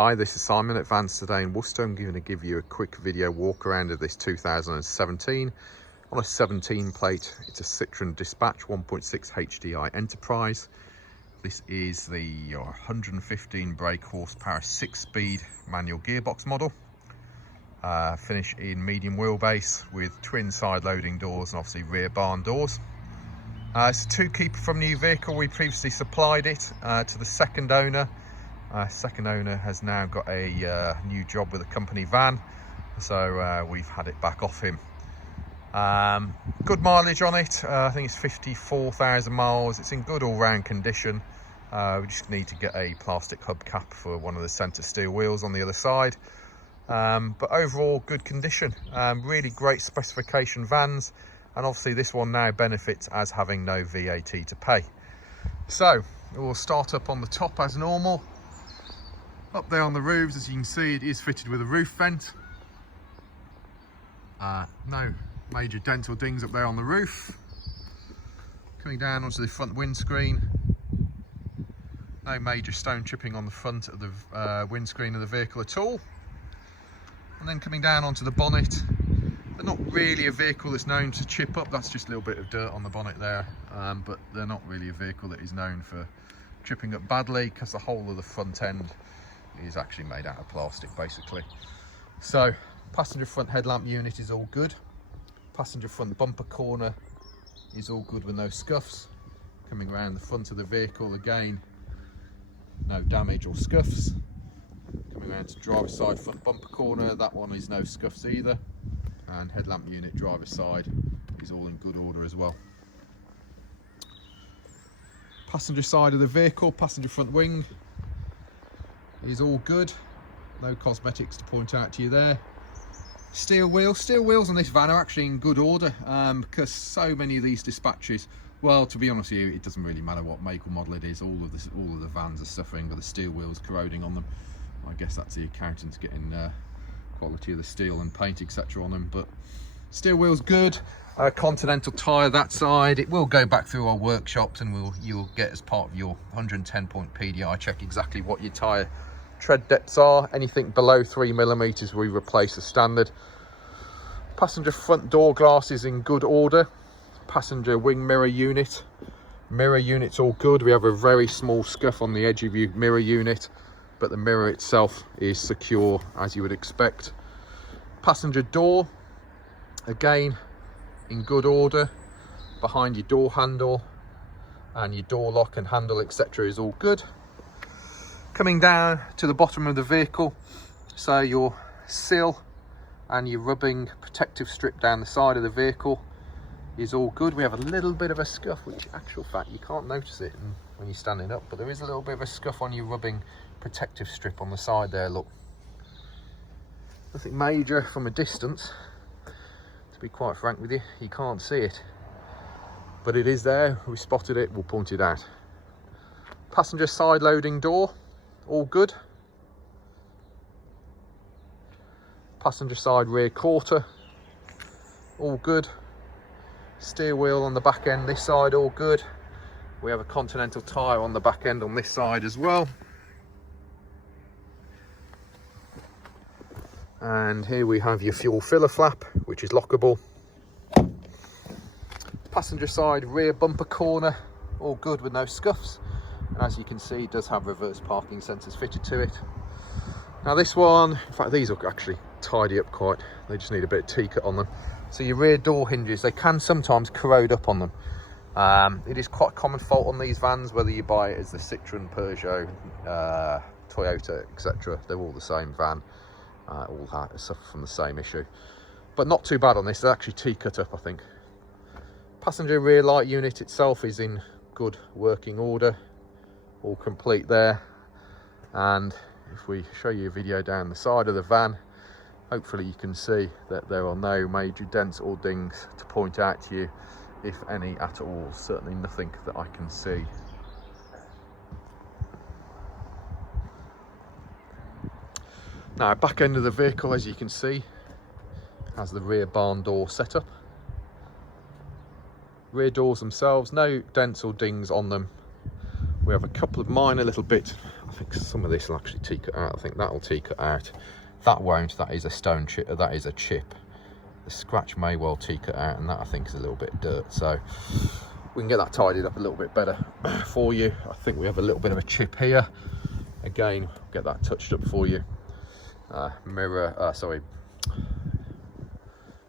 Hi, this is Simon at Vans Today in Worcester. I'm going to give you a quick video walk around of this 2017 on a 17 plate. It's a Citroen Dispatch 1.6 HDI Enterprise. This is the 115 brake horsepower 6-speed manual gearbox model. Finish in medium wheelbase with twin side loading doors and obviously rear barn doors. It's a two-keeper from new vehicle. We previously supplied it to the second owner. Second owner has now got a new job with a company van, so we've had it back off him. Good mileage on it. I think it's 54,000 miles. It's in good all-round condition. We just need to get a plastic hubcap for one of the centre steel wheels on the other side. But overall good condition. Really great specification vans, and obviously this one now benefits as having no VAT to pay. So we'll start up on the top as normal. Up there on the roofs, as you can see, it is fitted with a roof vent. No major dents or dings up there on the roof. Coming down onto the front windscreen, no major stone chipping on the front of the windscreen of the vehicle at all. And then coming down onto the bonnet, they're not really a vehicle that's known to chip up. That's just a little bit of dirt on the bonnet there, but they're not really a vehicle that is known for chipping up badly, because the whole of the front end is actually made out of plastic basically. So passenger front headlamp unit is all good. Passenger front bumper corner is all good with no scuffs. Coming around the front of the vehicle, again, no damage or scuffs. Coming around to driver's side front bumper corner, that one is no scuffs either. And headlamp unit driver's side is all in good order as well. Passenger side of the vehicle, passenger front wing is all good. No cosmetics to point out to you there. Steel wheels on this van are actually in good order, because so many of these Dispatches, well, to be honest with you, it doesn't really matter what make or model it is. All of the vans are suffering with the steel wheels corroding on them. I guess that's the accountants getting quality of the steel and paint etc on them, but steel wheels good. Continental tyre that side. It will go back through our workshops, and you'll get, as part of your 110-point PDI check, exactly what your tyre tread depths are. Anything below 3mm we replace as standard. Passenger front door glass is in good order. Passenger wing mirror unit's all good. We have a very small scuff on the edge of your mirror unit, but the mirror itself is secure as you would expect. Passenger door, again, in good order. Behind your door handle and your door lock and handle etc is all good. Coming down to the bottom of the vehicle, so your sill and your rubbing protective strip down the side of the vehicle is all good. We have a little bit of a scuff, which actual fact you can't notice it when you're standing up, but there is a little bit of a scuff on your rubbing protective strip on the side there. Look, nothing major from a distance, to be quite frank with you. You can't see it, but it is there. We spotted it, we'll point it out. Passenger side loading door, all good. Passenger side rear quarter, all good. Steer wheel on the back end this side, all good. We have a Continental tyre on the back end on this side as well. And here we have your fuel filler flap, which is lockable. Passenger side rear bumper corner, all good with no scuffs. And as you can see, it does have reverse parking sensors fitted to it. Now this one, in fact these will actually tidy up quite, they just need a bit of T-cut on them. So your rear door hinges, they can sometimes corrode up on them. It is quite a common fault on these vans, whether you buy it as the Citroen, Peugeot, Toyota etc. They're all the same van. All suffer from the same issue, but not too bad on this. They're actually T-cut up, I think. Passenger rear light unit itself is in good working order, all complete there. And if we show you a video down the side of the van, hopefully you can see that there are no major dents or dings to point out to you, if any at all. Certainly nothing that I can see. Now, back end of the vehicle, as you can see, has the rear barn door setup. Rear doors themselves, no dents or dings on them. We have a couple of minor little bits I think some of this will actually teak it out. I think that'll teak it out. That won't. That is a stone chip. That is a chip. The scratch may well teak it out, and that I think is a little bit of dirt. So we can get that tidied up a little bit better for you. I think we have a little bit of a chip here. Again, we'll get that touched up for you.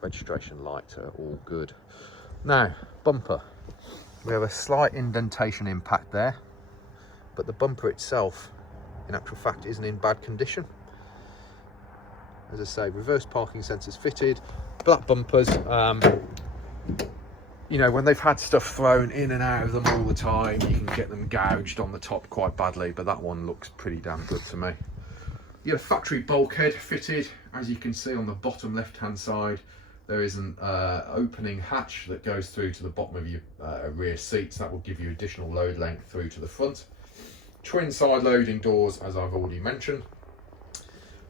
Registration lights are all good. Now, bumper. We have a slight indentation impact there, but the bumper itself, in actual fact, isn't in bad condition. As I say, reverse parking sensors fitted, black bumpers. You know, when they've had stuff thrown in and out of them all the time, you can get them gouged on the top quite badly, but that one looks pretty damn good to me. You have a factory bulkhead fitted. As you can see on the bottom left hand side, there is an opening hatch that goes through to the bottom of your rear seats. That will give you additional load length through to the front. Twin side loading doors, as I've already mentioned.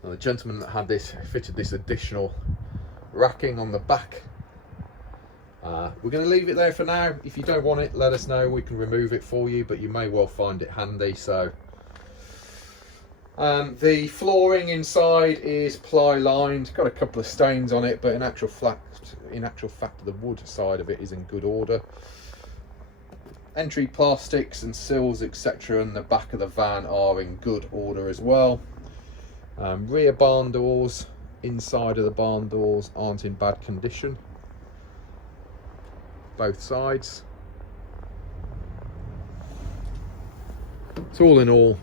Now, the gentleman that had this fitted this additional racking on the back. We're going to leave it there for now. If you don't want it, let us know. We can remove it for you, but you may well find it handy. So the flooring inside is ply lined. Got a couple of stains on it, but in actual fact, the wood side of it is in good order. Entry plastics and sills, etc., and the back of the van are in good order as well. Rear barn doors, inside of the barn doors aren't in bad condition. Both sides. So all in all,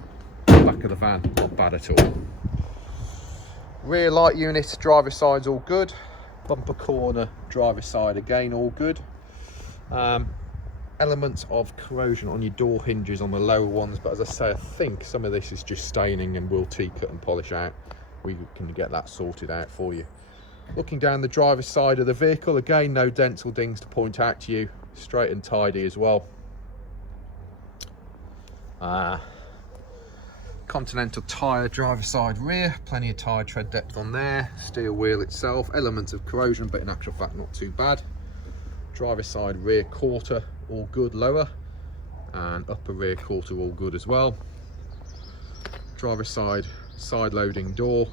back of the van not bad at all. Rear light unit, driver side's all good. Bumper corner, driver side again all good. Elements of corrosion on your door hinges on the lower ones, but as I say, I think some of this is just staining and will teak it and polish out. We can get that sorted out for you. Looking down the driver's side of the vehicle, again, no dents or dings to point out to you. Straight and tidy as well. Continental tyre, driver's side rear, plenty of tyre tread depth on there. Steel wheel itself, elements of corrosion, but in actual fact not too bad. Driver's side rear quarter, all good lower, and upper rear quarter all good as well. Driver's side loading door,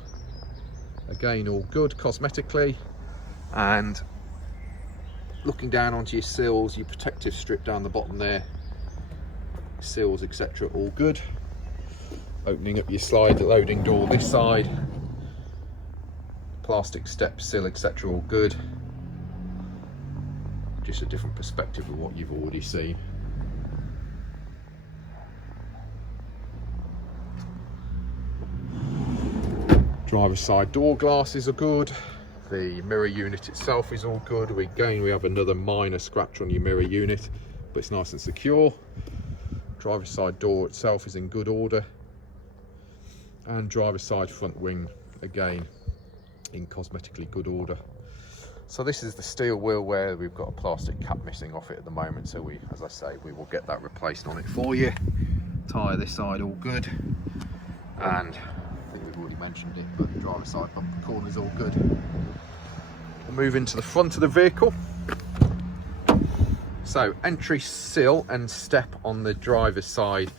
again all good cosmetically. And looking down onto your sills, your protective strip down the bottom there, sills etc., all good. Opening up your slide loading door this side, plastic step sill etc., all good. Just a different perspective of what you've already seen. Driver's side door glasses are good. The mirror unit itself is all good. We have another minor scratch on your mirror unit, but it's nice and secure. Driver's side door itself is in good order. And driver's side front wing, again, in cosmetically good order. So this is the steel wheel where we've got a plastic cap missing off it at the moment. So as I say, we will get that replaced on it for you. Tyre this side all good. And I think we've already mentioned it, but the driver's side bumper corner is all good. We'll move into the front of the vehicle. So entry sill and step on the driver's side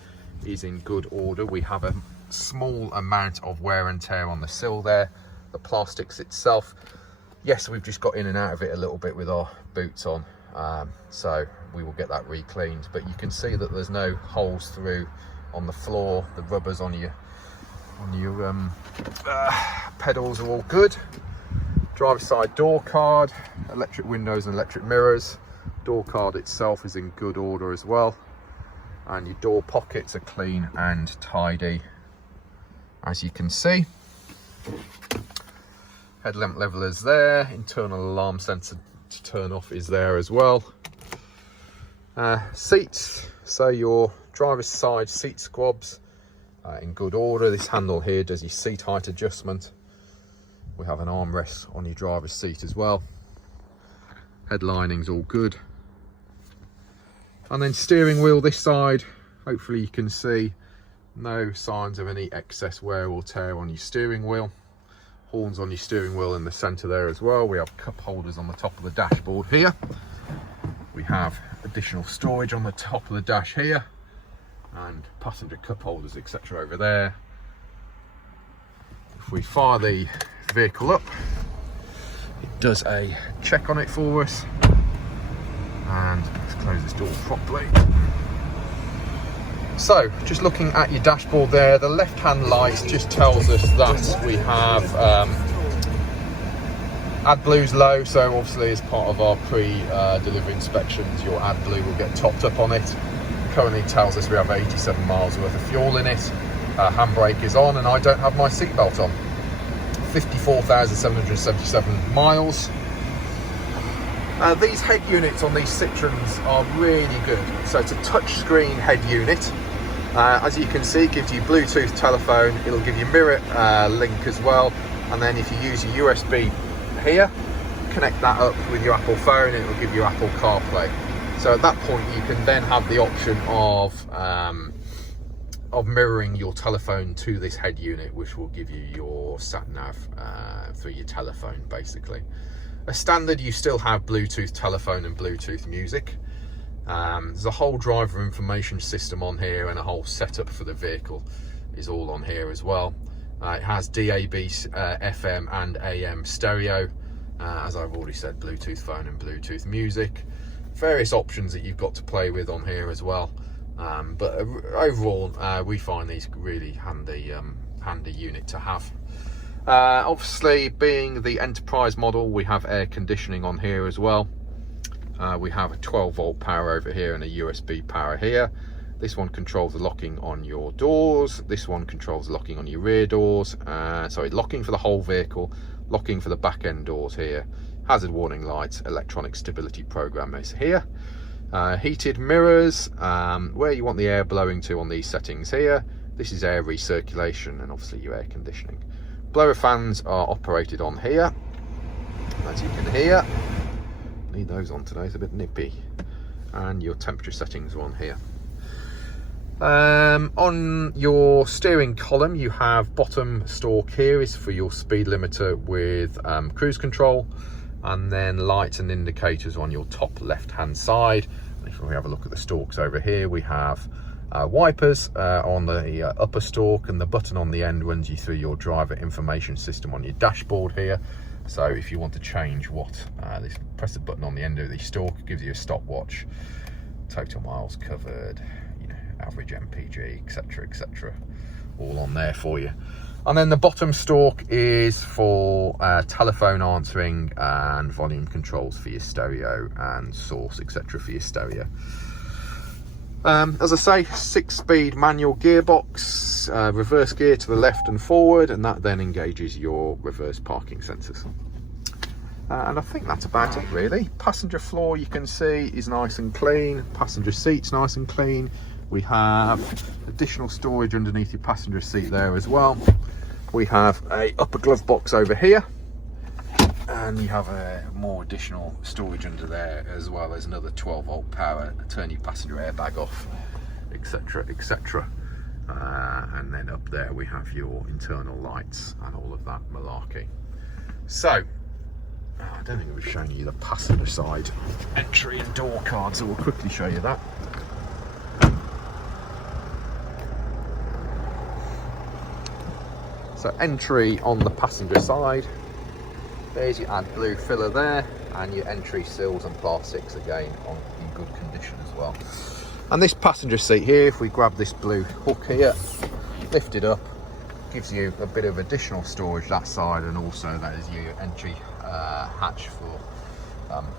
is in good order. We have a small amount of wear and tear on the sill there. The plastics itself, yes, we've just got in and out of it a little bit with our boots on, so we will get that re-cleaned, but you can see that there's no holes through on the floor. The rubbers on your pedals are all good. Driver's side door card, electric windows and electric mirrors. Door card itself is in good order as well, and your door pockets are clean and tidy, as you can see. Headlamp levelers there, internal alarm sensor to turn off is there as well. Seats, so your driver's side seat squabs in good order. This handle here does your seat height adjustment. We have an armrest on your driver's seat as well. Headlining's all good. And then steering wheel this side, hopefully you can see no signs of any excess wear or tear on your steering wheel. Horns on your steering wheel in the center there as well. We have cup holders on the top of the dashboard here. We have additional storage on the top of the dash here. and passenger cup holders, etc. over there. If we fire the vehicle up, it does a check on it for us. And let's close this door properly. So, just looking at your dashboard there, the left-hand light just tells us that we have AdBlue's low, so obviously as part of our pre-delivery inspections, your AdBlue will get topped up on it. Currently tells us we have 87 miles worth of fuel in it. Handbrake is on, and I don't have my seatbelt on. 54,777 miles. These head units on these Citroens are really good. So it's a touchscreen head unit. As you can see, it gives you Bluetooth telephone. It'll give you mirror link as well. And then if you use your USB here, connect that up with your Apple phone, and it'll give you Apple CarPlay. So at that point, you can then have the option of mirroring your telephone to this head unit, which will give you your sat nav through your telephone, basically. As standard, you still have Bluetooth telephone and Bluetooth music. There's a whole driver information system on here, and a whole setup for the vehicle is all on here as well. It has DAB, FM and AM stereo. As I've already said, Bluetooth phone and Bluetooth music. Various options that you've got to play with on here as well. But overall, we find these really handy unit to have. Obviously, being the Enterprise model, we have air conditioning on here as well. We have a 12-volt power over here and a USB power here. This one controls the locking on your doors. This one controls the locking on your rear doors. Sorry, locking for the whole vehicle, locking for the back end doors here. Hazard warning lights, electronic stability program is here. Heated mirrors, where you want the air blowing to on these settings here. This is air recirculation, and obviously your air conditioning. Blower fans are operated on here, as you can hear. Need those on today, it's a bit nippy. And your temperature settings are on here. On your steering column, you have bottom stalk here is for your speed limiter with cruise control, and then lights and indicators on your top left hand side. If we have a look at the stalks over here, we have wipers on the upper stalk, and the button on the end runs you through your driver information system on your dashboard here. So if you want to change press the button on the end of the stalk, it gives you a stopwatch, total miles covered, average MPG, etc, all on there for you. And then the bottom stalk is for telephone answering and volume controls for your stereo, and source, etc, for your stereo. As I say, 6-speed manual gearbox, reverse gear to the left and forward, and that then engages your reverse parking sensors. And I think that's about it really. Passenger floor, you can see, is nice and clean. Passenger seats nice and clean. We have additional storage underneath your passenger seat there as well. We have a upper glove box over here, and you have more additional storage under there, as well as another 12-volt power, turn your passenger airbag off, etc, etc. And then up there we have your internal lights and all of that malarkey. So I don't think we've shown you the passenger side entry and door card, so we'll quickly show you that. So entry on the passenger side, there's your AdBlue filler there, and your entry sills and plastics again in good condition as well. And this passenger seat here, if we grab this blue hook here, lift it up, gives you a bit of additional storage that side, and also that is your entry hatch for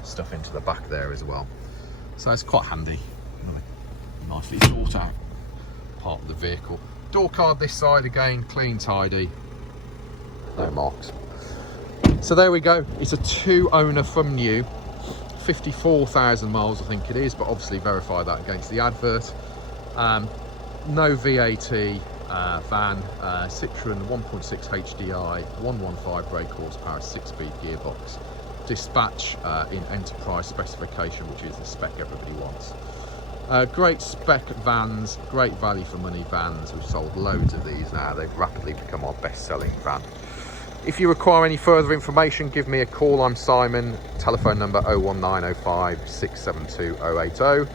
stuff into the back there as well. So it's quite handy, another nicely thought out part of the vehicle. Door card this side again, clean, tidy, no marks. So there we go. It's a 2-owner from new, 54,000 miles I think it is, but obviously verify that against the advert. No VAT van, Citroen 1.6 HDI, 115 brake horsepower, 6-speed gearbox. Dispatch in Enterprise specification, which is the spec everybody wants. Great spec vans, great value for money vans. We've sold loads of these now. They've rapidly become our best-selling van. If you require any further information, give me a call. I'm Simon. Telephone number 01905 672 080.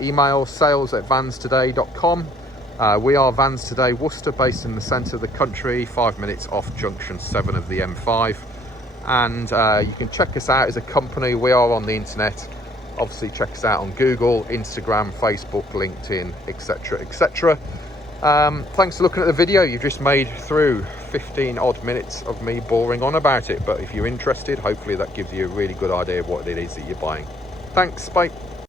Email sales@vanstoday.com. We are Vans Today Worcester, based in the centre of the country, 5 minutes off junction 7 of the M5. And you can check us out as a company. We are on the internet. Obviously check us out on Google, Instagram, Facebook, LinkedIn, etc, etc. Thanks for looking at the video. You've just made through 15 odd minutes of me boring on about it, but if you're interested, hopefully that gives you a really good idea of what it is that you're buying. Thanks, bye.